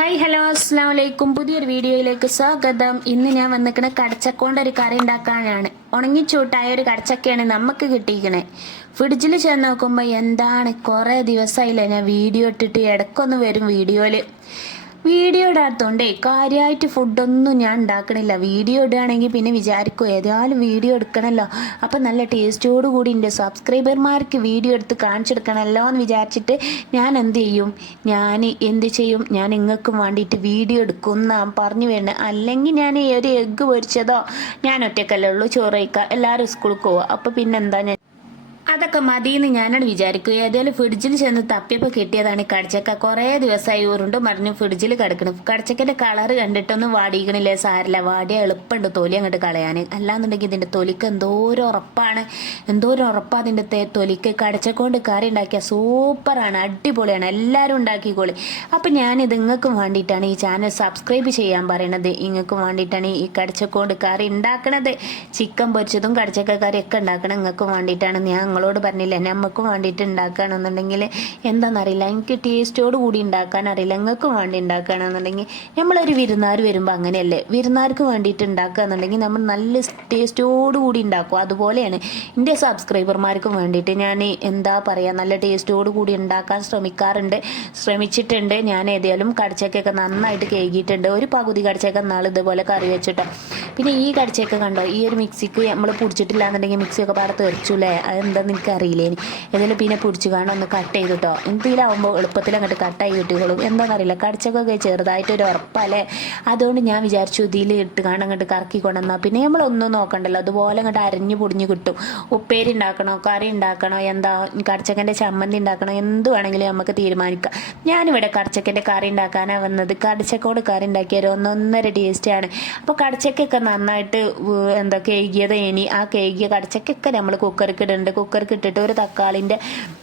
Hi hello അസ്സാം വലൈക്കും പുതിയൊരു വീഡിയോയിലേക്ക് സ്വാഗതം. ഇന്ന് ഞാൻ വന്നിക്കണ കടച്ചക്കൊണ്ട് ഒരു കറി ഉണ്ടാക്കാനാണ്. ഉണങ്ങിച്ചൂട്ടായ ഒരു കടച്ചക്കയാണ് നമുക്ക് കിട്ടിയിരിക്കണേ. ഫ്രിഡ്ജിൽ ചെന്ന് നോക്കുമ്പോൾ എന്താണ് കുറേ ദിവസമായില്ല ഞാൻ വീഡിയോ ഇട്ടിട്ട് ഇടയ്ക്കൊന്ന് വരും വീഡിയോയിൽ വീഡിയോ ഇടാത്തതുകൊണ്ടേ കാര്യമായിട്ട് ഫുഡൊന്നും ഞാൻ ഉണ്ടാക്കണില്ല. വീഡിയോ ഇടുകയാണെങ്കിൽ പിന്നെ വിചാരിക്കും ഏതായാലും വീഡിയോ എടുക്കണമല്ലോ അപ്പം നല്ല ടേസ്റ്റോട് കൂടി എന്റെ സബ്സ്ക്രൈബർമാർക്ക് വീഡിയോ എടുത്ത് കാണിച്ചെടുക്കണമല്ലോ എന്ന് വിചാരിച്ചിട്ട് ഞാൻ എന്ത് ചെയ്യും? ഞാൻ എന്ത് ചെയ്യും? ഞാൻ നിങ്ങൾക്കും വേണ്ടിയിട്ട് വീഡിയോ എടുക്കും എന്ന് പറഞ്ഞു വേണ്ട അല്ലെങ്കിൽ ഞാൻ ഈ ഒരു എഗ്ഗ് പൊരിച്ചതോ ഞാൻ ഒറ്റക്കല്ലേ ഉള്ളൂ ചോറ് എല്ലാവരും സ്കൂളിൽ പോവുക. അപ്പോൾ പിന്നെന്താ ഞാൻ അതൊക്കെ മതിയെന്ന് ഞാനാണ് വിചാരിക്കുക. ഏതായാലും ഫ്രിഡ്ജിൽ ചെന്ന് തപ്പിയപ്പോൾ കിട്ടിയതാണ് കടച്ചക്ക. കുറേ ദിവസമായി ഉരുണ്ട് മറിഞ്ഞ് ഫ്രിഡ്ജിൽ കിടക്കണം. കടച്ചക്കന്റെ കളർ കണ്ടിട്ടൊന്നും വാടിയിക്കണില്ലേ സാരില്ല? വാടിയ എളുപ്പമുണ്ട് തൊലി അങ്ങോട്ട് കളയാൻ അല്ലാന്നുണ്ടെങ്കിൽ ഇതിന്റെ തൊലിക്ക് എന്തോരം ഉറപ്പാണ്. എന്തോരം ഉറപ്പാണ് അതിന്റെ തൊലിക്ക്. കടച്ചക്കൊണ്ട് കറി ഉണ്ടാക്കിയ സൂപ്പറാണ്. അടിപൊളിയാണ്. എല്ലാവരും ഉണ്ടാക്കിക്കോളി. അപ്പം ഞാനിത് നിങ്ങൾക്കും വേണ്ടിയിട്ടാണ് ഈ ചാനൽ സബ്സ്ക്രൈബ് ചെയ്യാൻ പറയണത്. നിങ്ങൾക്കും വേണ്ടിയിട്ടാണ് ഈ കടച്ചക്കൊണ്ട് കറി ഉണ്ടാക്കണത്. ചിക്കൻ പൊരിച്ചതും കടച്ചക്ക കറിയൊക്കെ ഉണ്ടാക്കണം. ഇങ്ങൾക്കും വേണ്ടിയിട്ടാണ് ഞാൻ നിങ്ങളോട് പറഞ്ഞില്ല നമുക്ക് വേണ്ടിയിട്ട് ഉണ്ടാക്കുകയാണെന്നുണ്ടെങ്കിൽ എന്താണെന്നറിയില്ല എനിക്ക് ടേസ്റ്റോട് കൂടി ഉണ്ടാക്കാൻ അറിയില്ല ഞങ്ങൾക്ക് വേണ്ടി ഉണ്ടാക്കുകയാണെന്നുണ്ടെങ്കിൽ നമ്മളൊരു വിരുന്നാർ വരുമ്പോൾ അങ്ങനെയല്ലേ വിരുന്നാർക്ക് വേണ്ടിയിട്ട് ഉണ്ടാക്കുകയെന്നുണ്ടെങ്കിൽ നമ്മൾ നല്ല ടേസ്റ്റോട് കൂടി ഉണ്ടാക്കും അതുപോലെയാണ് എന്റെ സബ്സ്ക്രൈബർമാർക്കും വേണ്ടിയിട്ട് ഞാൻ എന്താ പറയുക നല്ല ടേസ്റ്റോട് കൂടി ഉണ്ടാക്കാൻ ശ്രമിക്കാറുണ്ട് ശ്രമിച്ചിട്ടുണ്ട്. ഞാൻ ഏതായാലും കടച്ചക്കൊക്കെ നന്നായിട്ട് കേകിയിട്ടുണ്ട് ഒരു പകുതി കടച്ചക്ക നാൾ ഇതുപോലെ കറി വെച്ചിട്ടോ. പിന്നെ ഈ കടച്ചക്ക കണ്ടോ ഈ ഒരു മിക്സിക്ക് നമ്മൾ പിടിച്ചിട്ടില്ല എന്നുണ്ടെങ്കിൽ മിക്സിയൊക്കെ പാടെ തെറിച്ചൂലേ അതെന്താന്ന് എനിക്ക് അറിയില്ലേ ഇനി ഏതായാലും പിന്നെ പിടിച്ച് കാണാൻ ഒന്ന് കട്ട് ചെയ്തിട്ടോ എന്തിലാവുമ്പോൾ എളുപ്പത്തിൽ അങ്ങോട്ട് കട്ടായി കിട്ടിക്കോളും. എന്താണെന്നറിയില്ല കടിച്ചൊക്കെ ചെറുതായിട്ടൊരു ഉറപ്പല്ലേ? അതുകൊണ്ട് ഞാൻ വിചാരിച്ചു ഇതിൽ ഇട്ട് കാണാൻ അങ്ങോട്ട് കറക്കി കൊണ്ടുവന്നാൽ പിന്നെ നമ്മളൊന്നും നോക്കണ്ടല്ലോ. അതുപോലെ അങ്ങോട്ട് അരഞ്ഞു പൊടിഞ്ഞ് കിട്ടും. ഉപ്പേരി ഉണ്ടാക്കണോ കറി ഉണ്ടാക്കണോ എന്താ കടച്ചക്കന്റെ ചമ്മന്തി ഉണ്ടാക്കണോ എന്ത് വേണമെങ്കിലും നമുക്ക് തീരുമാനിക്കാം. ഞാനിവിടെ കടച്ചക്കന്റെ കറി ഉണ്ടാക്കാനാണ് വന്നത്. കടച്ചക്കോട് കറി ഉണ്ടാക്കിയ ഒരു ഒന്നൊന്നര ടേസ്റ്റാണ് അപ്പോൾ കടച്ചക്കൊക്കെ നന്നായിട്ട് എന്താ കേകിയത് ഇനി ആ കേകിയ കടച്ചക്കൊക്കെ നമ്മൾ കുക്കർക്ക് ഇടുന്നുണ്ട് കുക്കർക്ക് ഇട്ടിട്ട് ഒരു തക്കാളിന്റെ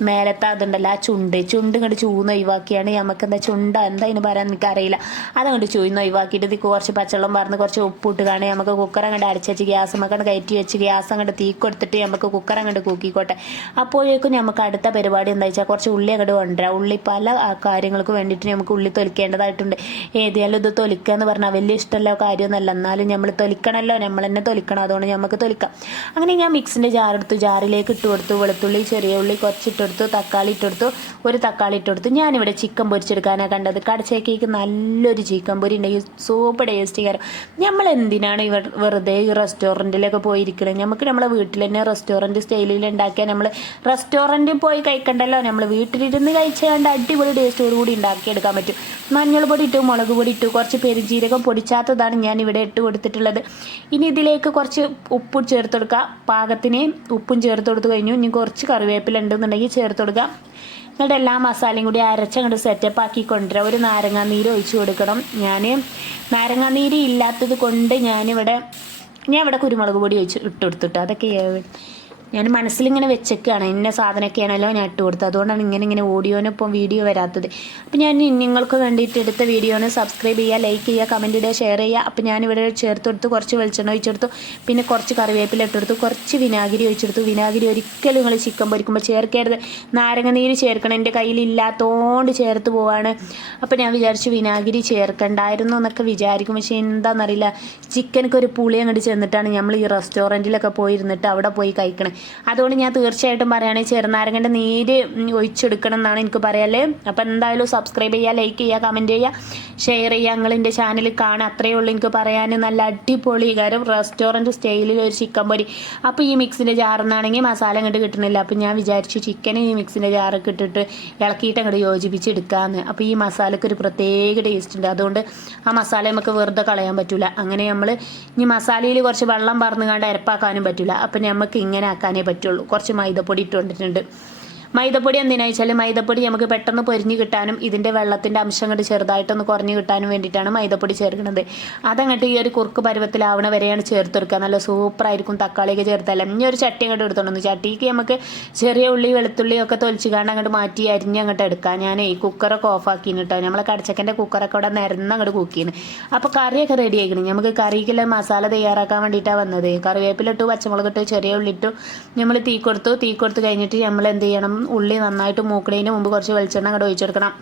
മേലത്തെ അതുണ്ടല്ലോ ആ ചുണ്ട്. ചുണ്ട് ഇങ്ങോട്ട് ചൂന്ന് ഒഴിവാക്കിയാണ് നമുക്ക് എന്താ ചുണ്ട? എന്താ അതിന് പറയാൻ എനിക്കറിയില്ല. അതങ്ങോട്ട് ചൂന്ന് ഒഴിവാക്കിയിട്ട് ഇത് കുറച്ച് പച്ചവെള്ളം പറഞ്ഞ് കുറച്ച് ഉപ്പിട്ട് കാണി നമുക്ക് കുക്കർ അങ്ങോട്ട് അടിച്ച് വെച്ച് ഗ്യാസ് അങ്ങോട്ട് കയറ്റി വെച്ച് ഗ്യാസ് അങ്ങോട്ട് തീ കൊടുത്തിട്ട് നമുക്ക് കുക്കർ അങ്ങോട്ട് കൂക്കിക്കോട്ടെ. അപ്പോഴേക്കും നമുക്ക് അടുത്ത പരിപാടി എന്താ വെച്ചാൽ കുറച്ച് ഉള്ളി അങ്ങോട്ട് കൊണ്ടുവരാം. ഉള്ളി പല കാര്യങ്ങൾക്ക് വേണ്ടിയിട്ട് നമുക്ക് ഉള്ളി തൊലിക്കേണ്ടതായിട്ടുണ്ട്. ഏതായാലും ഇത് തൊലിക്കുക എന്ന് പറഞ്ഞാൽ വലിയ ഇഷ്ടമല്ല കാര്യമൊന്നുമല്ല. എന്നാലും നമ്മൾ തൊലിക്കണമല്ലോ നമ്മൾ തന്നെ തൊലിക്കണം. അതുകൊണ്ട് നമുക്ക് തൊലിക്കാം. അങ്ങനെ ഞാൻ മിക്സിന്റെ ജാറെടുത്തു ജാറിലേക്ക് ഇട്ട് കൊടുത്തു വെളുത്തുള്ളി ചെറിയ ഉള്ളി കുറച്ചിട്ടെടുത്തു തക്കാളി ഇട്ടെടുത്തു. ഒരു തക്കാളി ഇട്ടെടുത്തു. ഞാനിവിടെ ചിക്കൻ പൊരിച്ചെടുക്കാനാണ് കണ്ടത്. കടച്ചേക്കേക്ക് നല്ലൊരു ചിക്കൻ പൊരി ഉണ്ടെങ്കിൽ സൂപ്പർ ടേസ്റ്റി കാരം നമ്മൾ എന്തിനാണ് ഇവർ വെറുതെ ഈ റെസ്റ്റോറന്റിലൊക്കെ പോയിരിക്കുന്നത് നമുക്ക് നമ്മളെ വീട്ടിൽ തന്നെ റെസ്റ്റോറന്റ് സ്റ്റൈലിൽ ഉണ്ടാക്കിയാൽ നമ്മൾ റെസ്റ്റോറന്റിൽ പോയി കഴിക്കണ്ടല്ലോ. നമ്മൾ വീട്ടിലിരുന്ന് കഴിച്ചാണ്ട് അടിപൊളി ടേസ്റ്റോടുകൂടി ഉണ്ടാക്കിയെടുക്കാൻ പറ്റും. മഞ്ഞൾ പൊടി ഇട്ടു മുളക് പൊടി ഇട്ടു കുറച്ച് പെരുജീരകം പൊടിച്ചാത്തതാണ് ഞാൻ ഇവിടെ ഇട്ട് കൊടുത്തിട്ടുള്ളത്. ഇനി ഇതിലേക്ക് കുറച്ച് ഉപ്പ് ചേർത്ത് കൊടുക്കുക പാകത്തിന് ഉപ്പും ചേർത്ത് കൊടുത്തു കഴിഞ്ഞു. ഇനി കുറച്ച് കറിവേപ്പില ഉണ്ടെന്നുണ്ടെങ്കിൽ ചേർത്ത് കൊടുക്കുക എന്നിട്ട് എല്ലാ മസാലയും കൂടി അരച്ചങ്ങോട്ട് സെറ്റപ്പ് ആക്കി കൊണ്ടുവരാം. ഒരു നാരങ്ങാനീര് ഒഴിച്ചു കൊടുക്കണം. ഞാൻ നാരങ്ങാനീര് ഇല്ലാത്തത് കൊണ്ട് ഞാനിവിടെ ഞാൻ ഇവിടെ കുരുമുളക് പൊടി ഒഴിച്ച് ഇട്ട് കൊടുത്തിട്ട്. അതൊക്കെ ഞാൻ മനസ്സിലിങ്ങനെ വെച്ചൊക്കെയാണ് ഇന്ന സാധനമൊക്കെയാണല്ലോ ഞാൻ ഇട്ട് കൊടുത്തത്. അതുകൊണ്ടാണ് ഇങ്ങനെ ഇങ്ങനെ ഓഡിയോനൊപ്പം വീഡിയോ വരാത്തത്. അപ്പം ഞാൻ നിങ്ങൾക്ക് വേണ്ടിയിട്ട് എടുത്ത വീഡിയോനെ സബ്സ്ക്രൈബ് ചെയ്യുക ലൈക്ക് ചെയ്യുക കമന്റ് ഇടുക ഷെയർ ചെയ്യുക. അപ്പം ഞാനിവിടെ ചേർത്ത് കൊടുത്ത് കുറച്ച് വെളിച്ചെണ്ണ ഒഴിച്ചെടുത്തു പിന്നെ കുറച്ച് കറിവേപ്പില ഇട്ടെടുത്തു കുറച്ച് വിനാഗിരി ഒഴിച്ചെടുത്തു വിനാഗിരി ഒരിക്കലും നിങ്ങൾ ചിക്കൻ പൊരിക്കുമ്പോൾ ചേർക്കരുത്. നാരങ്ങ നീര് ചേർക്കണം. എന്റെ കയ്യിലില്ലാത്തതുകൊണ്ട് ചേർത്ത് പോവാണ്. അപ്പം ഞാൻ വിചാരിച്ചു വിനാഗിരി ചേർക്കണ്ടായിരുന്നു എന്നൊക്കെ വിചാരിക്കും. പക്ഷേ എന്താണെന്നറിയില്ല ചിക്കനൊക്കെ ഒരു പുളി അങ്ങോട്ട് ചെന്നിട്ടാണ് നമ്മൾ ഈ റെസ്റ്റോറന്റിലൊക്കെ പോയിരുന്നിട്ട് അവിടെ പോയി കഴിക്കണേ. അതുകൊണ്ട് ഞാൻ തീർച്ചയായിട്ടും പറയുകയാണെങ്കിൽ ചെറുനാരങ്ങന്റെ നീര് ഒഴിച്ചെടുക്കണം എന്നാണ് എനിക്ക് പറയാല്ലേ അപ്പം എന്തായാലും സബ്സ്ക്രൈബ് ചെയ്യുക ലൈക്ക് ചെയ്യുക കമന്റ് ചെയ്യുക ഷെയർ ചെയ്യുക. നിങ്ങൾ എന്റെ ചാനൽ കാണുക. അത്രയേ ഉള്ളൂ എനിക്ക് പറയാൻ. നല്ല അടിപൊളി കാര്യം റെസ്റ്റോറന്റ് സ്റ്റൈലിൽ ഒരു ചിക്കൻ പൊരി. അപ്പോൾ ഈ മിക്സിന്റെ ജാറിനാണെങ്കിൽ മസാല അങ്ങോട്ട് കിട്ടണില്ല. അപ്പം ഞാൻ വിചാരിച്ചു ചിക്കൻ ഈ മിക്സിന്റെ ജാറൊക്കെ ഇട്ടിട്ട് ഇളക്കിയിട്ട് അങ്ങോട്ട് യോജിപ്പിച്ചെടുക്കാമെന്ന് അപ്പോൾ ഈ മസാലയ്ക്ക് ഒരു പ്രത്യേക ടേസ്റ്റ് ഉണ്ട്. അതുകൊണ്ട് ആ മസാല നമുക്ക് വെറുതെ കളയാൻ പറ്റില്ല അങ്ങനെ നമ്മൾ ഇനി മസാലയിൽ കുറച്ച് വെള്ളം പറന്ന് കണ്ട് അരപ്പാക്കാനും പറ്റില്ല അപ്പം നമുക്ക് ഇങ്ങനെ ആക്കാനേ പറ്റുള്ളൂ. കുറച്ച് മൈദപ്പൊടി ഇട്ട് കൊണ്ടിട്ടുണ്ട്. മൈദപ്പൊടി എന്തിനാ വെച്ചാൽ മൈദപ്പൊടി നമുക്ക് പെട്ടെന്ന് പൊരിഞ്ഞു കിട്ടാനും ഇതിന്റെ വെള്ളത്തിന്റെ അംശം അങ്ങോട്ട് ചെറുതായിട്ടൊന്ന് കുറഞ്ഞു കിട്ടാനും വേണ്ടിയിട്ടാണ് മൈദപ്പൊടി ചേർക്കുന്നത്. അതങ്ങോട്ട് ഈ ഒരു കുറുക്ക് പരുവത്തിലാവണ വരെയാണ് ചേർത്ത് കൊടുക്കുക നല്ല സൂപ്പറായിരിക്കും. തക്കാളിയൊക്കെ ചേർത്താൽ ഇനി ഒരു ചട്ടി അങ്ങോട്ട് എടുത്തോണ്ട് ചട്ടിക്ക് നമുക്ക് ചെറിയ ഉള്ളി വെളുത്തുള്ളി ഒക്കെ തൊലിച്ച് കാണാൻ അങ്ങോട്ട് മാറ്റി അരിഞ്ഞ് അങ്ങോട്ട് എടുക്കാം. ഞാൻ ഈ കുക്കറൊക്കെ ആക്കി കേട്ടോ നമ്മളെ കടച്ചക്കന്റെ കുക്കറൊക്കെ ഇവിടെ നിരന്ന് അങ്ങോട്ട് കുക്കിന്. അപ്പോൾ കറിയൊക്കെ റെഡി ആയിക്കണം. നമുക്ക് കറിക്കുള്ള മസാല തയ്യാറാക്കാൻ വേണ്ടിയിട്ടാണ് വന്നത്. കറിവേപ്പിലിട്ടു പച്ചമുളക് ഇട്ടു ചെറിയ ഉള്ളി ഇട്ടു. നമ്മൾ തീ കൊടുത്തു. തീ കൊടുത്ത് കഴിഞ്ഞിട്ട് നമ്മൾ എന്ത് ചെയ്യണം? ഉള്ളി നന്നായിട്ട് മൂക്കണതിന് മുമ്പ് കുറച്ച് വെളിച്ചെണ്ണ അങ്ങോട്ട് ഒഴിച്ചെടുക്കണം.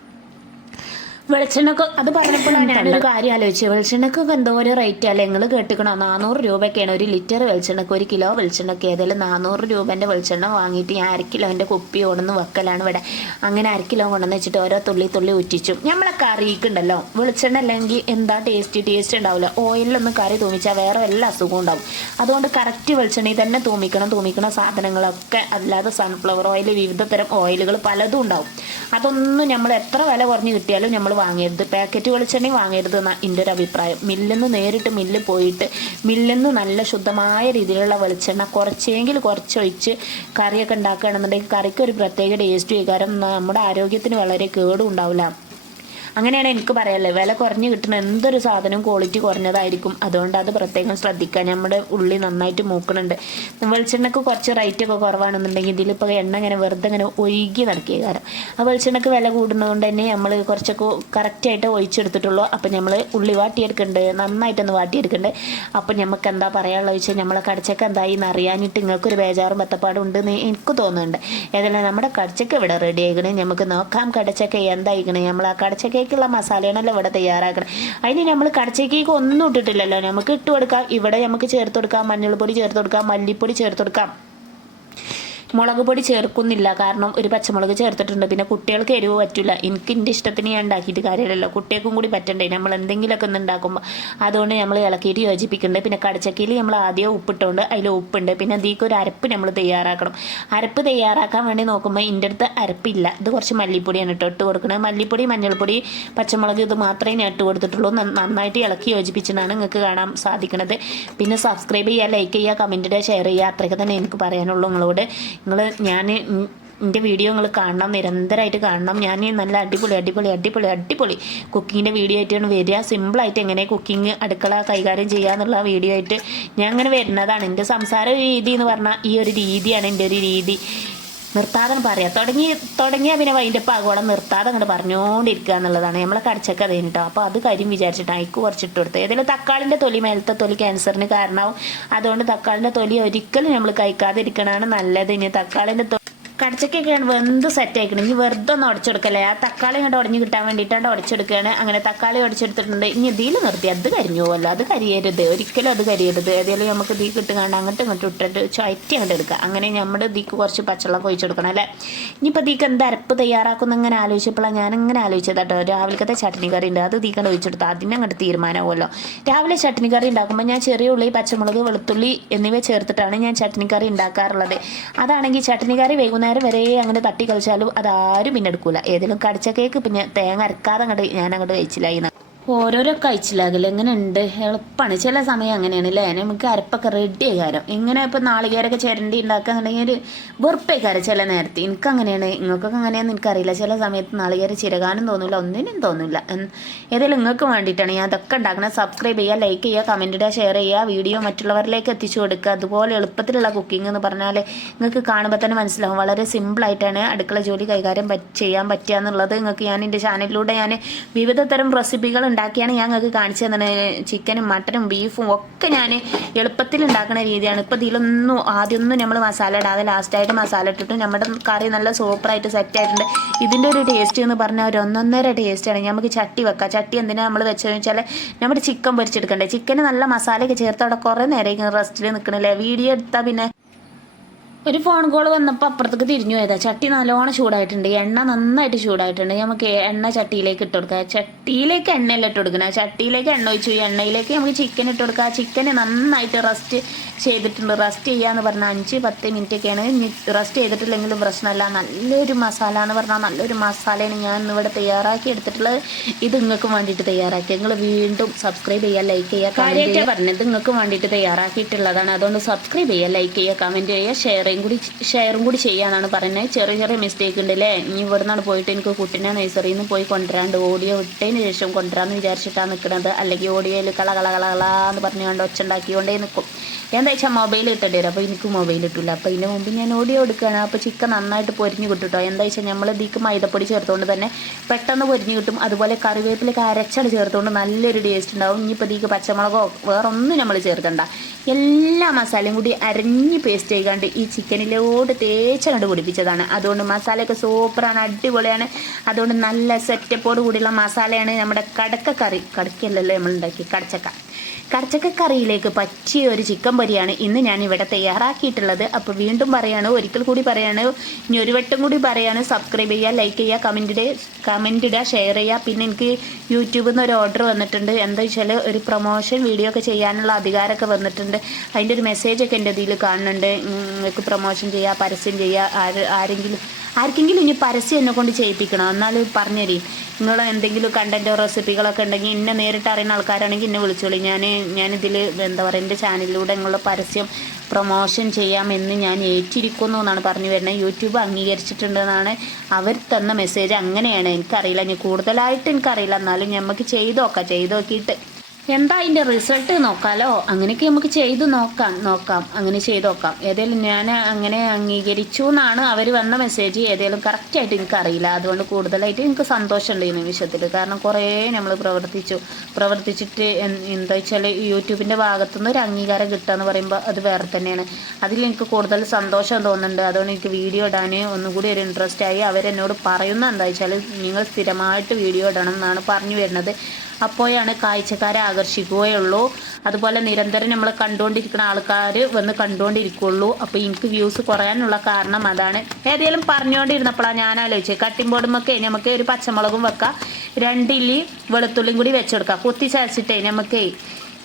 വെളിച്ചെണ്ണക്ക് അത് പറഞ്ഞപ്പോഴാണ് ഞാനൊരു കാര്യം ആലോചിച്ചത് വെളിച്ചെണ്ണക്കൊക്കെ എന്തോ ഒരു റേറ്റ് അല്ലേ? നിങ്ങൾ കേട്ടിക്കണോ? നാനൂറ് രൂപയൊക്കെയാണ്. ഒരു ലിറ്റർ വെളിച്ചെണ്ണക്ക് ഒരു കിലോ വെളിച്ചെണ്ണക്ക് ഏതായാലും നാനൂറ് രൂപേന്റെ വെളിച്ചെണ്ണ വാങ്ങിയിട്ട് ഞാൻ അരക്കിലോ കിലോന്റെ കുപ്പി ഓണെന്ന് വെക്കലാണ് ഇവിടെ. അങ്ങനെ അരക്കിലോ കിലോ കൊണ്ടുവന്ന് വെച്ചിട്ട് ഓരോ തുള്ളി തുള്ളി ഉറ്റിച്ചു നമ്മളെ കറിക്കുണ്ടല്ലോ വെളിച്ചെണ്ണ അല്ലെങ്കിൽ എന്താ ടേസ്റ്റ് ടേസ്റ്റ് ഉണ്ടാവില്ല ഓയിലൊന്ന് കറി തൂമിച്ചാൽ വേറെ എല്ലാ അസുഖവും ഉണ്ടാവും. അതുകൊണ്ട് കറക്റ്റ് വെളിച്ചെണ്ണയിൽ തന്നെ തൂമിക്കണം തൂമിക്കണ സാധനങ്ങളൊക്കെ അല്ലാതെ സൺഫ്ലവർ ഓയിൽ വിവിധ തരം ഓയിലുകൾ പലതും ഉണ്ടാവും. അതൊന്നും നമ്മൾ എത്ര വില കുറഞ്ഞ് കിട്ടിയാലും നമ്മൾ വാങ്ങരുത്. പാക്കറ്റ് വെളിച്ചെണ്ണ വാങ്ങരുത് എന്റെ ഒരു അഭിപ്രായം. മില്ലെന്ന് നേരിട്ട് മില്ല് പോയിട്ട് മില്ലെന്ന് നല്ല ശുദ്ധമായ രീതിയിലുള്ള വെളിച്ചെണ്ണ കുറച്ചെങ്കിൽ കുറച്ചൊഴിച്ച് കറിയൊക്കെ ഉണ്ടാക്കുകയാണെന്നുണ്ടെങ്കിൽ കറിക്ക് ഒരു പ്രത്യേക ടേസ്റ്റ് വികാരം നമ്മുടെ ആരോഗ്യത്തിന് വളരെ കേടും ഉണ്ടാവില്ല. അങ്ങനെയാണ് എനിക്ക് പറയാനുള്ളത്. വില കുറഞ്ഞ് കിട്ടുന്ന എന്തൊരു സാധനവും ക്വാളിറ്റി കുറഞ്ഞതായിരിക്കും. അതുകൊണ്ട് അത് പ്രത്യേകം ശ്രദ്ധിക്കുക. നമ്മുടെ ഉള്ളി നന്നായിട്ട് മൂക്കണുണ്ട്. വെളിച്ചെണ്ണക്ക് കുറച്ച് റേറ്റ് ഒക്കെ കുറവാണെന്നുണ്ടെങ്കിൽ ഇതിലിപ്പോൾ എണ്ണ ഇങ്ങനെ വെറുതെ ഇങ്ങനെ ഒഴുകി നടക്കിയ കാരണം. ആ വെളിച്ചെണ്ണക്ക് വില കൂടുന്നതുകൊണ്ട് തന്നെ നമ്മൾ കുറച്ചൊക്കെ കറക്റ്റായിട്ട് ഒഴിച്ചെടുത്തിട്ടുള്ളൂ. അപ്പം നമ്മൾ ഉള്ളി വാട്ടിയെടുക്കുന്നുണ്ട് നന്നായിട്ടൊന്ന് വാട്ടിയെടുക്കുന്നുണ്ട് അപ്പം നമുക്ക് എന്താ പറയാനുള്ളത് വെച്ചാൽ നമ്മളെ കടച്ചൊക്കെ എന്തായി എന്ന് അറിയാനിട്ട് നിങ്ങൾക്കൊരു ബേജാറും ബത്തപ്പാടും ഉണ്ടെന്ന് എനിക്ക് തോന്നുന്നുണ്ട്. ഏതായാലും നമ്മുടെ കടച്ചൊക്കെ ഇവിടെ റെഡി ആയിക്കണേ. നമുക്ക് നോക്കാം കടച്ചൊക്കെ എന്തായിക്കണേ. നമ്മൾ ആ കടച്ചക്കയ്ക്കുള്ള മസാലയാണല്ലോ ഇവിടെ തയ്യാറാക്കണം. അതിന് നമ്മൾ കടച്ചേക്കേക്ക് ഒന്നും ഇട്ടിട്ടില്ലല്ലോ. നമുക്ക് ഇട്ട് കൊടുക്കാം. ഇവിടെ നമുക്ക് ചേർത്ത് കൊടുക്കാം. മഞ്ഞൾപ്പൊടി ചേർത്ത് കൊടുക്കാം. മല്ലിപ്പൊടി ചേർത്ത് കൊടുക്കാം. മുളക് പൊടി ചേർക്കുന്നില്ല. കാരണം ഒരു പച്ചമുളക് ചേർത്തിട്ടുണ്ട്. പിന്നെ കുട്ടികൾക്ക് എരിവ് പറ്റില്ല എനിക്ക് എന്റെ ഇഷ്ടത്തിന് ഞാൻ ഉണ്ടാക്കിയിട്ട് കാര്യമില്ലല്ലോ കുട്ടികൾക്കും കൂടി പറ്റണ്ടേ? നമ്മൾ എന്തെങ്കിലുമൊക്കെ ഒന്ന് ഉണ്ടാക്കുമ്പോൾ അതുകൊണ്ട് നമ്മൾ ഇളക്കിയിട്ട് യോജിപ്പിക്കുന്നുണ്ട് പിന്നെ കടച്ചക്കയിൽ നമ്മൾ ആദ്യം ഉപ്പിട്ടുകൊണ്ട് അതിൽ ഉപ്പുണ്ട്. പിന്നെ അതിലേക്ക് ഒരു അരപ്പ് നമ്മൾ തയ്യാറാക്കണം. അരപ്പ് തയ്യാറാക്കാൻ വേണ്ടി നോക്കുമ്പോൾ എന്റെ അടുത്ത് അരപ്പില്ല. ഇത് കുറച്ച് മല്ലിപ്പൊടിയാണ് ഇട്ട് ഇട്ട് കൊടുക്കുന്നത് മല്ലിപ്പൊടി മഞ്ഞൾപ്പൊടി പച്ചമുളക് ഇത് മാത്രമേ ഞാൻ ഇട്ട് കൊടുത്തിട്ടുള്ളൂ. നന്നായിട്ട് ഇളക്കി യോജിപ്പിച്ചിട്ടാണ് നിങ്ങൾക്ക് കാണാൻ സാധിക്കുന്നത് പിന്നെ സബ്സ്ക്രൈബ് ചെയ്യുക ലൈക്ക് ചെയ്യുക കമന്റ് ചെയ്യുക ഷെയർ ചെയ്യുക അത്രയൊക്കെ തന്നെ എനിക്ക് പറയാനുള്ളൂ നിങ്ങളോട്. നിങ്ങൾ ഞാൻ എന്റെ വീഡിയോ നിങ്ങൾ കാണണം നിരന്തരമായിട്ട് കാണണം. ഞാൻ നല്ല അടിപൊളി അടിപൊളി അടിപൊളി അടിപൊളി കുക്കിങ്ങിന്റെ വീഡിയോ ആയിട്ടാണ് വരിക. സിമ്പിളായിട്ട് എങ്ങനെ കുക്കിംഗ് അടുക്കള കൈകാര്യം ചെയ്യുക എന്നുള്ള വീഡിയോ ആയിട്ട് ഞാൻ അങ്ങനെ വരുന്നതാണ്. എന്റെ സംസാര രീതി എന്ന് പറഞ്ഞാൽ ഈ ഒരു രീതിയാണ് എന്റെ ഒരു രീതി. നിർത്താതെ പറയാം. തുടങ്ങി തുടങ്ങിയാൽ പിന്നെ വൈൻഡപ്പ് ആകുവോളം നിർത്താതെ അങ്ങോട്ട് പറഞ്ഞുകൊണ്ടിരിക്കുക എന്നുള്ളതാണ്. നമ്മളെ കടിച്ചൊക്കെ അതേ കേട്ടോ. അപ്പോൾ അത് കരിയും വിചാരിച്ചിട്ട് അയക്ക് കുറച്ചിട്ട് കൊടുത്തു. ഏതെങ്കിലും തക്കാളിന്റെ തൊലി മേലത്തെ തൊലി ക്യാൻസറിന് കാരണമാവും അതുകൊണ്ട് തക്കാളിന്റെ തൊലി ഒരിക്കലും നമ്മൾ കഴിക്കാതിരിക്കണതാണ് നല്ലത്. ഇനി തക്കാളിന്റെ കടച്ചക്കൊക്കെയാണ് വെന്ത് സെറ്റ് ആക്കണം ഇനി വെറുതെ ഒന്ന് ഉടച്ചെടുക്കല്ലേ ആ തക്കാളി ഇങ്ങോട്ട് ഉടഞ്ഞു കിട്ടാൻ വേണ്ടിയിട്ടാണ് ഉടച്ചെടുക്കുകയാണ് അങ്ങനെ തക്കാളി ഉടച്ചെടുത്തിട്ടുണ്ട് ഇനി ഇതിൽ നിർത്തി. അത് കരിഞ്ഞു പോകല്ലോ അത് കരിയരുത്. ഒരിക്കലും അത് കരിയരുത്. ഏതെങ്കിലും നമുക്ക് ഇതിൽ കിട്ടുകാണ്ട് അങ്ങോട്ട് ഇങ്ങോട്ട് ഇട്ടിട്ട് ചുറ്റി അങ്ങോട്ട് എടുക്കുക അങ്ങനെ നമ്മുടെ ഇതിക്ക് കുറച്ച് പച്ചവെള്ളം ഒഴിച്ചെടുക്കണം അല്ലേ? ഇനിയിപ്പോൾ ഇതിക്ക് എന്ത് അരപ്പ് തയ്യാറാക്കുന്ന അങ്ങനെ ആലോചിച്ചപ്പോഴാണ് ഞാൻ ഇങ്ങനെ ആലോചിച്ചത് കേട്ടോ രാവിലത്തെ ചട്നി കറി ഉണ്ട്. അത് തീക്കണ്ട് ഒഴിച്ചെടുത്താൽ അതിനെ അങ്ങോട്ട് തീരുമാനമാവുമല്ലോ. രാവിലെ ചട്നി കറി ഉണ്ടാക്കുമ്പോൾ ഞാൻ ചെറിയ ഉള്ളി പച്ചമുളക് വെളുത്തുള്ളി എന്നിവ ചേർത്തിട്ടാണ് ഞാൻ ചട്നി കറി ഉണ്ടാക്കാറുള്ളത്. അതാണെങ്കിൽ ചട്നി കറി വൈകുന്നേരം വരെ അങ്ങനെ തട്ടി കളിച്ചാലും അതാരും പിന്നെ എടുക്കൂല. ഏതെങ്കിലും കടിച്ച കേക്ക് പിന്നെ തേങ്ങ അരക്കാതെ അങ്ങോട്ട് ഞാൻ അങ്ങോട്ട് കഴിച്ചില്ല. ഓരോരോ കഴിച്ചില്ലാകില്ല എങ്ങനെ ഉണ്ട് എളുപ്പമാണ് ചില സമയം അങ്ങനെയാണ് അല്ലേ നമുക്ക് അരപ്പൊക്കെ റെഡി ആകാരം ഇങ്ങനെ ഇപ്പം നാളികേരൊക്കെ ചിരണ്ടി ഉണ്ടാക്കുകയെന്നുണ്ടെങ്കിൽ ഒരു വെറുപ്പേക്കാരം ചില നേരത്തെ. എനിക്ക് അങ്ങനെയാണ്. നിങ്ങൾക്കൊക്കെ അങ്ങനെയാണെന്ന് എനിക്കറിയില്ല. ചില സമയത്ത് നാളികേര ചിരകാനും തോന്നില്ല ഒന്നിനും തോന്നില്ല ഏതായാലും നിങ്ങൾക്ക് വേണ്ടിയിട്ടാണ് ഞാൻ അതൊക്കെ ഉണ്ടാക്കുന്നത് സബ്സ്ക്രൈബ് ചെയ്യുക ലൈക്ക് ചെയ്യുക കമന്റ് ഇടുക ഷെയർ ചെയ്യുക. വീഡിയോ മറ്റുള്ളവരിലേക്ക് എത്തിച്ചു കൊടുക്കുക. അതുപോലെ എളുപ്പത്തിലുള്ള കുക്കിംഗ് എന്ന് പറഞ്ഞാൽ നിങ്ങൾക്ക് കാണുമ്പോൾ തന്നെ മനസ്സിലാവും. വളരെ സിമ്പിളായിട്ടാണ് അടുക്കള ജോലി കൈകാര്യം ചെയ്യാൻ പറ്റുക എന്നുള്ളത്. നിങ്ങൾക്ക് ഞാൻ എന്റെ ചാനലിലൂടെ ഞാൻ വിവിധ തരം റെസിപ്പികൾ ഉണ്ടാക്കിയാണ് ഞാൻ നിങ്ങൾക്ക് കാണിച്ചു തന്നെ ചിക്കനും മട്ടനും ബീഫും ഒക്കെ ഞാൻ എളുപ്പത്തിൽ ഉണ്ടാക്കുന്ന രീതിയാണ്. ഇപ്പോൾ ഇതിലൊന്നും ആദ്യമൊന്നും നമ്മൾ മസാല ഇടാതെ ലാസ്റ്റായിട്ട് മസാല ഇട്ടിട്ട് നമ്മുടെ കറി നല്ല സൂപ്പറായിട്ട് സെറ്റ് ആയിട്ടുണ്ട്. ഇതിന്റെ ഒരു ടേസ്റ്റ് എന്ന് പറഞ്ഞാൽ ഒരു ഒന്നൊന്നര ടേസ്റ്റാണ് നമുക്ക് ചട്ടി വെക്കാം. ചട്ടി എന്തിനാ നമ്മൾ വെച്ചതെന്ന് വെച്ചാൽ നമ്മുടെ ചിക്കൻ പൊരിച്ചെടുക്കണ്ടേ? ചിക്കന് നല്ല മസാലയൊക്കെ ചേർത്ത് അവിടെ കുറേ നേരം റെസ്റ്റിൽ നിൽക്കണില്ലേ വീഡിയോ എടുത്താൽ പിന്നെ ഒരു ഫോൺ കോൾ വന്നപ്പോൾ അപ്പുറത്തേക്ക് തിരിഞ്ഞു പോയതാ. ചട്ടി നല്ലോണം ചൂടായിട്ടുണ്ട്. എണ്ണ നന്നായിട്ട് ചൂടായിട്ടുണ്ട്. നമുക്ക് എണ്ണ ചട്ടിയിലേക്ക് ഇട്ട് കൊടുക്കുക ചട്ടിയിലേക്ക് എണ്ണയല്ല ഇട്ട് കൊടുക്കണം ചട്ടിയിലേക്ക് എണ്ണ ഒഴിച്ചു. എണ്ണയിലേക്ക് നമുക്ക് ചിക്കൻ ഇട്ട് കൊടുക്കുക ചിക്കൻ നന്നായിട്ട് റസ്റ്റ് ചെയ്തിട്ടുണ്ട്. റസ്റ്റ് ചെയ്യാന്ന് പറഞ്ഞാൽ അഞ്ച് പത്ത് മിനിറ്റ് ഒക്കെയാണ് റസ്റ്റ് ചെയ്തിട്ടില്ലെങ്കിലും പ്രശ്നമല്ല. നല്ലൊരു മസാല എന്ന് പറഞ്ഞാൽ നല്ലൊരു മസാലയാണ് ഞാൻ ഇന്നിവിടെ തയ്യാറാക്കി എടുത്തിട്ടുള്ളത്. ഇത് നിങ്ങൾക്ക് വേണ്ടിയിട്ട് തയ്യാറാക്കി. നിങ്ങൾ വീണ്ടും സബ്സ്ക്രൈബ് ചെയ്യുക ലൈക്ക് ചെയ്യുക കാര്യമായിട്ട് പറഞ്ഞത് നിങ്ങൾക്ക് വേണ്ടിയിട്ട് തയ്യാറാക്കിയിട്ടുള്ളതാണ്. അതുകൊണ്ട് സബ്സ്ക്രൈബ് ചെയ്യുക ലൈക്ക് ചെയ്യുക കമന്റ് ചെയ്യുക ഷെയറും കൂടി ഷെയറും കൂടി ചെയ്യാനാണ് പറയുന്നത്. ചെറിയ ചെറിയ മിസ്റ്റേക്ക് ഉണ്ട് അല്ലേ ഇനി ഇവിടെ നിന്നാണ് പോയിട്ട് എനിക്ക് കുട്ടീനെ നഴ്സറിയിൽ നിന്ന് പോയി കൊണ്ടുവരാണ്ട് ഓഡിയോ ഇട്ടതിന് ശേഷം കൊണ്ടുവരാമെന്ന് വിചാരിച്ചിട്ടാണ് നിൽക്കുന്നത് അല്ലെങ്കിൽ ഓഡിയോയിൽ കള കള കള കള എന്ന് പറഞ്ഞുകൊണ്ട് ഒച്ചുണ്ടാക്കിക്കൊണ്ടേ നിൽക്കും എന്താ വെച്ചാൽ മൊബൈൽ ഇട്ടേണ്ടി വരും. അപ്പോൾ എനിക്ക് മൊബൈൽ ഇട്ടില്ല. അപ്പോൾ ഇതിന് മുമ്പ് ഞാൻ ഓഡിയോ എടുക്കുകയാണ്. അപ്പോൾ ചിക്കൻ നന്നായിട്ട് പൊരിഞ്ഞ് കിട്ടും കേട്ടോ എന്താ വെച്ചാൽ നമ്മൾ ഇതിക്ക് മൈദപ്പൊടി ചേർത്തുകൊണ്ട് തന്നെ പെട്ടെന്ന് പൊരിഞ്ഞ് കിട്ടും. അതുപോലെ കറിവേപ്പിലൊക്കെ അരച്ചട ചേർത്തുകൊണ്ട് നല്ലൊരു ടേസ്റ്റ് ഉണ്ടാവും. ഇനിയിപ്പോൾ ഇതിക്ക് പച്ചമുളകോ വേറെ ഒന്നും നമ്മൾ ചേർക്കണ്ട. എല്ലാ മസാലയും കൂടി അരഞ്ഞ് പേസ്റ്റ് ചെയ്യാണ്ട് ഈ ചിക്കനിലോട്ട് തേച്ചങ്ങോട്ട് പിടിപ്പിച്ചതാണ്. അതുകൊണ്ട് മസാലയൊക്കെ സൂപ്പറാണ് അടിപൊളിയാണ്. അതുകൊണ്ട് നല്ല സെറ്റപ്പോട് കൂടിയുള്ള മസാലയാണ് നമ്മുടെ കടക്കക്കറി. കടക്കല്ലല്ലോ നമ്മൾ ഉണ്ടാക്കി കടച്ചക്ക. കടച്ചക്ക കറിയിലേക്ക് പറ്റിയ ഒരു ചിക്കൻ പൊരിയാണ് ഇന്ന് ഞാൻ ഇവിടെ തയ്യാറാക്കിയിട്ടുള്ളത്. അപ്പോൾ വീണ്ടും പറയാണ് ഒരിക്കൽ കൂടി പറയാണ് ഇനി ഒരു വട്ടം കൂടി പറയാണ് സബ്സ്ക്രൈബ് ചെയ്യുക ലൈക്ക് ചെയ്യുക കമന്റ് കമന്റ് ഇടുക ഷെയർ ചെയ്യുക. പിന്നെ എനിക്ക് യൂട്യൂബിൽ നിന്ന് ഒരു ഓർഡർ വന്നിട്ടുണ്ട്. എന്താ വെച്ചാൽ ഒരു പ്രൊമോഷൻ വീഡിയോ ഒക്കെ ചെയ്യാനുള്ള അധികാരമൊക്കെ വന്നിട്ടുണ്ട്. അതിന്റെ ഒരു മെസ്സേജൊക്കെ എന്റെ ഇതിൽ കാണുന്നുണ്ട്. നിങ്ങൾക്ക് പ്രൊമോഷൻ ചെയ്യുക പരസ്യം ചെയ്യുക ആര് ആരെങ്കിലും ആർക്കെങ്കിലും ഇനി പരസ്യം എന്നെ കൊണ്ട് ചെയ്യിപ്പിക്കണം? എന്നാൽ പറഞ്ഞുതരി നിങ്ങൾ എന്തെങ്കിലും കണ്ടന്റോ റെസിപ്പികളൊക്കെ ഉണ്ടെങ്കിൽ എന്നെ നേരിട്ട് അറിയുന്ന ആൾക്കാരാണെങ്കിൽ എന്നെ വിളിച്ചോളി. ഞാൻ ഞാനിതിൽ എന്താ പറയുക എന്റെ ചാനലിലൂടെ നിങ്ങളുടെ പരസ്യം പ്രൊമോഷൻ ചെയ്യാമെന്ന് ഞാൻ ഏറ്റിരിക്കുന്നു എന്നാണ് പറഞ്ഞു വരുന്നത്. യൂട്യൂബ് അംഗീകരിച്ചിട്ടുണ്ടെന്നാണ് അവർ തന്ന മെസ്സേജ് അങ്ങനെയാണ്. എനിക്കറിയില്ല. ഇനി കൂടുതലായിട്ട് എനിക്കറിയില്ല. എന്നാലും നമുക്ക് ചെയ്ത് നോക്കാം. ചെയ്ത് നോക്കിയിട്ട് എന്താ അതിന്റെ റിസൾട്ട് നോക്കാലോ? അങ്ങനെയൊക്കെ നമുക്ക് ചെയ്ത് നോക്കാം നോക്കാം. അങ്ങനെ ചെയ്ത് നോക്കാം. ഏതായാലും ഞാൻ അങ്ങനെ അംഗീകരിച്ചു എന്നാണ് അവർ വന്ന മെസ്സേജ് ഏതായാലും കറക്റ്റായിട്ട് എനിക്കറിയില്ല അതുകൊണ്ട് കൂടുതലായിട്ട് എനിക്ക് സന്തോഷമുണ്ട് ഈ നിമിഷത്തിൽ. കാരണം കുറേ നമ്മൾ പ്രവർത്തിച്ചു. പ്രവർത്തിച്ചിട്ട് എന്താ വെച്ചാൽ യൂട്യൂബിന്റെ ഭാഗത്തുനിന്ന് ഒരു അംഗീകാരം കിട്ടുക എന്ന് പറയുമ്പോൾ അത് വേറെ തന്നെയാണ്. അതിൽ എനിക്ക് കൂടുതൽ സന്തോഷം തോന്നുന്നുണ്ട്. അതുകൊണ്ട് എനിക്ക് വീഡിയോ ഇടാൻ ഒന്നുകൂടി ഒരു ഇൻട്രസ്റ്റ് ആയി. അവരെന്നോട് പറയുന്ന എന്താ വെച്ചാൽ നിങ്ങൾ സ്ഥിരമായിട്ട് വീഡിയോ ഇടണം എന്നാണ് പറഞ്ഞു വരുന്നത്. അപ്പോഴാണ് കാഴ്ചക്കാരെ ആകർഷിക്കുകയുള്ളൂ. അതുപോലെ നിരന്തരം നമ്മൾ കണ്ടുകൊണ്ടിരിക്കുന്ന ആൾക്കാർ വന്ന് കണ്ടുകൊണ്ടിരിക്കുകയുള്ളൂ അപ്പോൾ എനിക്ക് വ്യൂസ് കുറയാനുള്ള കാരണം അതാണ്. ഏതെങ്കിലും പറഞ്ഞുകൊണ്ടിരുന്നപ്പോഴാണ് ഞാൻ ആലോചിച്ചത് കട്ടിംഗ് ബോർഡുമൊക്കെ നമുക്ക് ഒരു പച്ചമുളകും വെക്കാം. രണ്ടില്ലി വെളുത്തുള്ളിയും കൂടി വെച്ചെടുക്കാം. കുത്തി ചതച്ചിട്ടേ നമുക്ക്.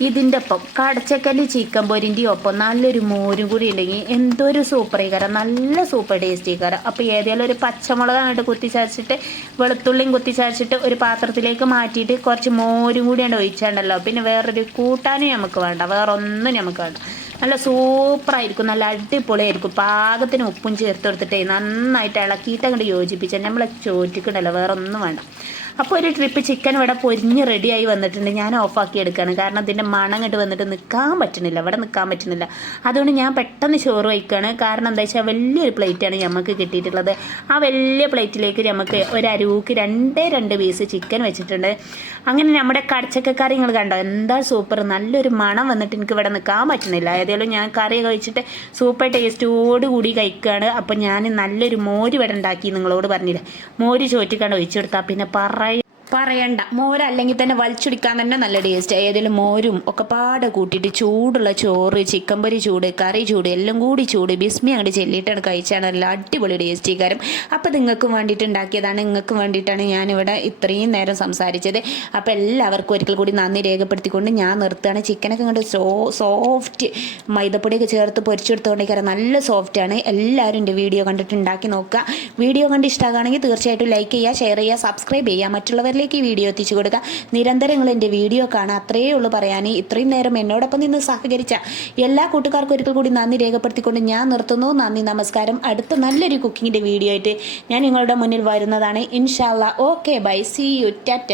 ഇതിന്റെ ഒപ്പം കടച്ചക്കല്ലി ചിക്കൻ പൊരിന്റെ ഒപ്പം നല്ലൊരു മോരും കൂടി ഉണ്ടെങ്കിൽ എന്തൊരു സൂപ്പർ കരം നല്ല സൂപ്പർ ടേസ്റ്റി കരം അപ്പോൾ ഏതെങ്കിലും ഒരു പച്ചമുളക് അങ്ങോട്ട് കുത്തി ചതച്ചിട്ട് വെളുത്തുള്ളിയും കുത്തി ചതച്ചിട്ട് ഒരു പാത്രത്തിലേക്ക് മാറ്റിയിട്ട് കുറച്ച് മോരും കൂടി ഉണ്ട് ഒഴിച്ചാണ്ടല്ലോ. പിന്നെ വേറൊരു കൂട്ടാനും നമുക്ക് വേണ്ട. വേറെ ഒന്നും നമുക്ക് വേണ്ട. നല്ല സൂപ്പറായിരിക്കും നല്ല അടിപൊളിയായിരിക്കും. പാകത്തിന് ഉപ്പും ചേർത്ത് കൊടുത്തിട്ടേ നന്നായിട്ട് ഇളക്കിയിട്ട് അങ്ങോട്ട് യോജിപ്പിച്ചാൽ നമ്മളെ ചോറ്റിക്കണ്ടല്ലോ വേറെ ഒന്നും വേണ്ട. അപ്പോൾ ഒരു ട്രിപ്പ് ചിക്കൻ ഇവിടെ പൊരിഞ്ഞ് റെഡിയായി വന്നിട്ടുണ്ട്. ഞാൻ ഓഫാക്കി എടുക്കുകയാണ് കാരണം അതിന്റെ മണം ഇങ്ങോട്ട് വന്നിട്ട് നിൽക്കാൻ പറ്റുന്നില്ല. ഇവിടെ നിൽക്കാൻ പറ്റുന്നില്ല. അതുകൊണ്ട് ഞാൻ പെട്ടെന്ന് ചോറ് വയ്ക്കുകയാണ് കാരണം എന്താ വെച്ചാൽ വലിയൊരു പ്ലേറ്റാണ് നമുക്ക് കിട്ടിയിട്ടുള്ളത്. ആ വലിയ പ്ലേറ്റിലേക്ക് നമുക്ക് ഒരു അരുവുക്ക് രണ്ടേ രണ്ട് പീസ് ചിക്കൻ വെച്ചിട്ടുണ്ട്. അങ്ങനെ നമ്മുടെ കടച്ചക്കക്കറി നിങ്ങൾ കണ്ടോ? എന്താ സൂപ്പർ നല്ലൊരു മണം വന്നിട്ട് എനിക്ക് ഇവിടെ നിൽക്കാൻ പറ്റുന്നില്ല. ഏതായാലും ഞാൻ കറി കഴിച്ചിട്ട് സൂപ്പർ ടേസ്റ്റോട് കൂടി കഴിക്കുകയാണ് അപ്പം ഞാൻ നല്ലൊരു മോര് ഇവിടെ ഉണ്ടാക്കി നിങ്ങളോട് പറഞ്ഞില്ല? മോര് ചോറ്റിക്കാണ്ട് ഒഴിച്ചു കൊടുത്താൽ പിന്നെ പറയ പറയണ്ട. മോരല്ലെങ്കിൽ തന്നെ വലിച്ചുടിക്കാൻ തന്നെ നല്ല ടേസ്റ്റ് ഏതെങ്കിലും മോരും ഒക്കെ പാടെ കൂട്ടിയിട്ട് ചൂടുള്ള ചോറ് ചിക്കൻ പൊരി ചൂട് കറി ചൂട് എല്ലാം കൂടി ചൂട് ബിസ്മി അങ്ങോട്ട് ചെല്ലിയിട്ടാണ് കഴിച്ചാണ് നല്ല അടിപൊളി ടേസ്റ്റി കാരം. അപ്പം നിങ്ങൾക്കും വേണ്ടിയിട്ട് ഉണ്ടാക്കിയതാണ്. നിങ്ങൾക്കും വേണ്ടിയിട്ടാണ് ഞാനിവിടെ ഇത്രയും നേരം സംസാരിച്ചത്. അപ്പോൾ എല്ലാവർക്കും ഒരിക്കൽ കൂടി നന്ദി രേഖപ്പെടുത്തിക്കൊണ്ട് ഞാൻ നിർത്തുകയാണ്. ചിക്കനൊക്കെ ഇങ്ങോട്ട് സോ സോഫ്റ്റ് മൈദപ്പൊടിയൊക്കെ ചേർത്ത് പൊരിച്ചെടുത്തുകൊണ്ടേക്കാരം നല്ല സോഫ്റ്റാണ് എല്ലാവരും എന്റെ വീഡിയോ കണ്ടിട്ട് ഉണ്ടാക്കി നോക്കുക. വീഡിയോ കണ്ട് ഇഷ്ടമാകുകയാണെങ്കിൽ തീർച്ചയായിട്ടും ലൈക്ക് ചെയ്യുക ഷെയർ ചെയ്യുക സബ്സ്ക്രൈബ് ചെയ്യുക. മറ്റുള്ളവരിലേക്ക് ഈ വീഡിയോ എത്തിച്ചു കൊടുക്കുക. നിരന്തരം നിങ്ങൾ എന്റെ വീഡിയോ കാണുക അത്രയേ ഉള്ളൂ പറയാൻ. ഇത്രയും നേരം എന്നോടൊപ്പം നിന്ന് സഹകരിച്ച എല്ലാ കൂട്ടുകാർക്കും ഒരിക്കൽ കൂടി നന്ദി രേഖപ്പെടുത്തിക്കൊണ്ട് ഞാൻ നിർത്തുന്നു. നന്ദി നമസ്കാരം. അടുത്ത നല്ലൊരു കുക്കിങ്ങിന്റെ വീഡിയോ ആയിട്ട് ഞാൻ നിങ്ങളുടെ മുന്നിൽ വരുന്നതാണ്. ഇൻഷാല്ല okay bye. See you. Tata.